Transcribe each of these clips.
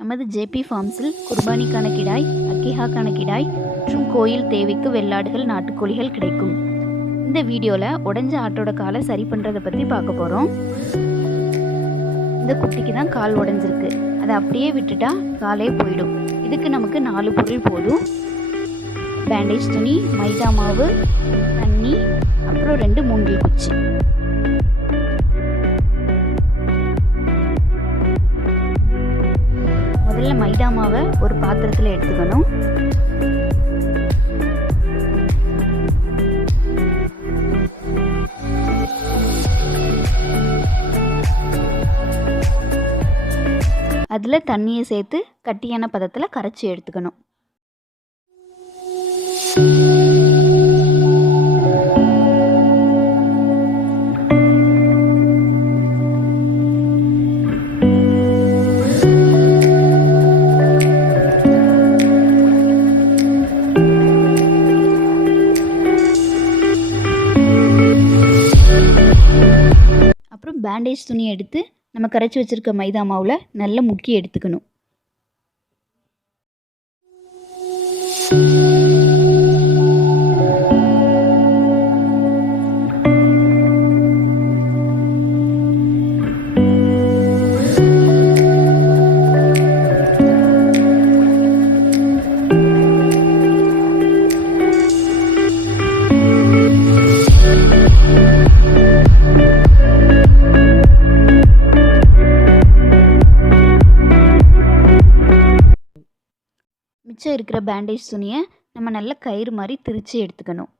நமது ஜேபி ஃபார்ம்ஸில் குர்பானிக்கான கிடாய், அக்கிஹாக்கான கிடாய் மற்றும் கோயில் தேவைக்கு வெள்ளாடுகள், நாட்டுக்கோழிகள் கிடைக்கும். இந்த வீடியோவில் உடஞ்ச ஆட்டோட காலை சரி பண்ணுறதை பற்றி பார்க்க போகிறோம். இந்த குட்டிக்கு தான் கால் உடஞ்சிருக்கு. அதை அப்படியே விட்டுட்டா காலே போயிடும். இதுக்கு நமக்கு 4 பொருள் போதும். பேண்டேஜ் துணி, மைதா மாவு, தண்ணி, அப்புறம் 2 மூங்கில் குச்சி. முதல்ல மைதா மாவை ஒரு பாத்திரத்தில் எடுத்துக்கணும். அதில் தண்ணியை சேர்த்து கட்டியான பதத்தில் கரைச்சி எடுத்துக்கணும். அப்புறம் பேண்டேஜ் துணியை எடுத்து நம்ம கரைச்சி வச்சுருக்க மைதா மாவில் நல்லா முக்கி எடுத்துக்கணும். மிச்சம் இருக்கிற பேண்டேஜ் துணியை நம்ம நல்ல கயிறு மாதிரி திரிச்சு எடுத்துக்கணும்.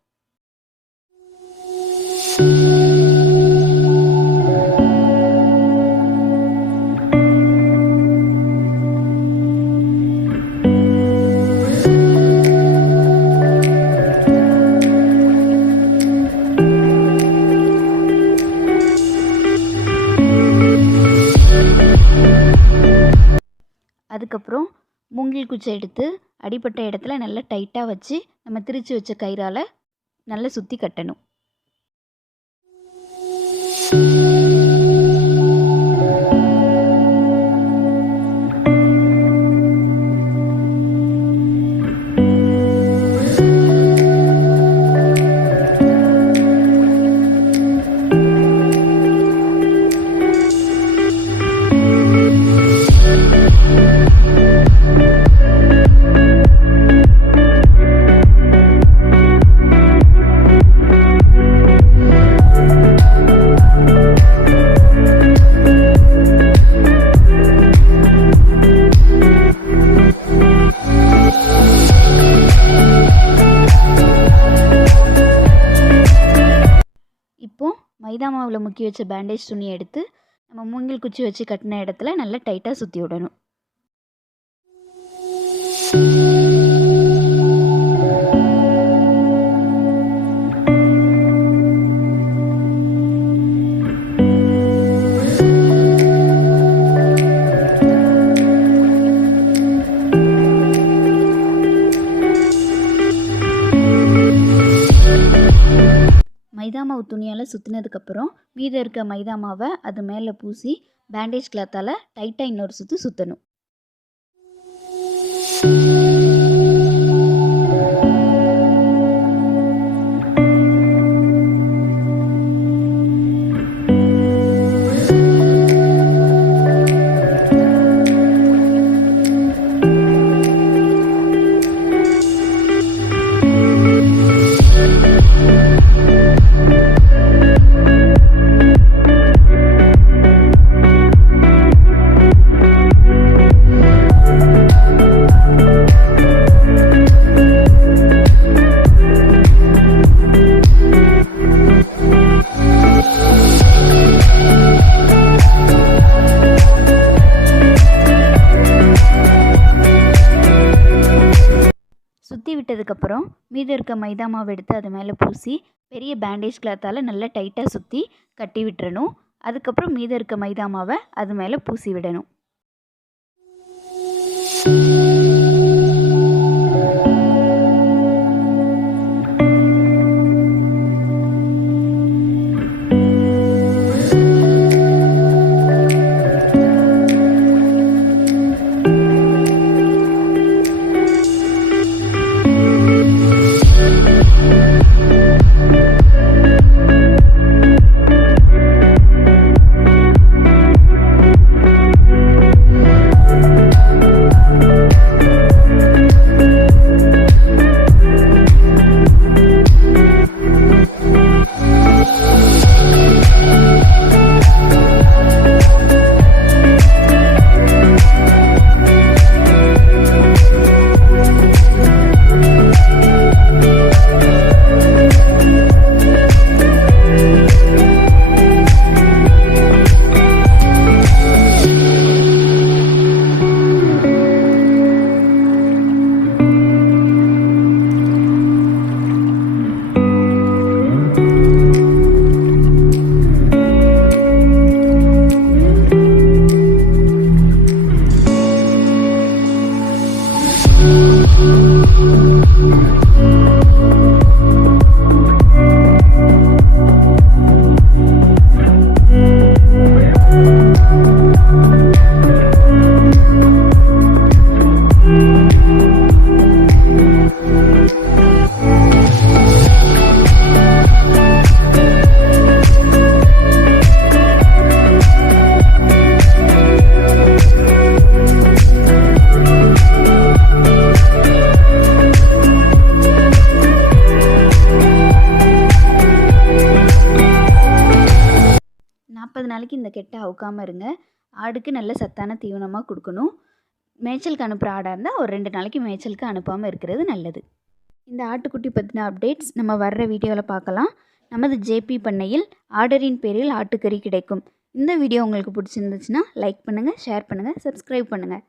அதுக்கப்புறம் மூங்கில் குச்சி எடுத்து அடிப்பட்ட இடத்துல நல்லா டைட்டாக வச்சு நம்ம திரிச்சு வச்ச கயிறால் நல்லா சுற்றி கட்டணும். இப்போ மைதா மாவில் முக்கி வச்ச பேண்டேஜ் துணியை எடுத்து நம்ம மூங்கில் குச்சி வச்சு கட்டின இடத்துல நல்லா டைட்டாக சுற்றி விடணும். மைதா மாவு துணியால் சுற்றினதுக்கப்புறம் மீதம் இருக்க மைதா மாவை அது மேலே பூசி பேண்டேஜ் கிளாத்தால் டைட்டாக இன்னொரு சுற்றணும். சுற்றி விட்டதுக்கப்புறம் மீதம் இருக்க மைதா மாவு எடுத்து அது மேலே பூசி பெரிய பேண்டேஜ் கிளாத்தால் நல்லா டைட்டாக சுற்றி கட்டி விட்டுறணும். அதுக்கப்புறம் மீதம் இருக்க மைதா மாவை அது மேலே பூசி விடணும். நாளைக்கு இந்த கெட்டை அவுக்காமல் இருங்க. ஆடுக்கு நல்ல சத்தான தீவனமாக கொடுக்கணும். மேய்ச்சலுக்கு அனுப்புகிற ஆடாக இருந்தால் ஒரு 2 நாளைக்கு மேய்ச்சலுக்கு அனுப்பாமல் இருக்கிறது நல்லது. இந்த ஆட்டுக்குட்டி பற்றின அப்டேட்ஸ் நம்ம வர்ற வீடியோவில் பார்க்கலாம். நமது ஜேபி பண்ணையில் ஆர்டரின் பேரில் ஆட்டுக்கறி கிடைக்கும். இந்த வீடியோ உங்களுக்கு பிடிச்சிருந்துச்சுன்னா லைக் பண்ணுங்கள், ஷேர் பண்ணுங்கள், சப்ஸ்கிரைப் பண்ணுங்கள்.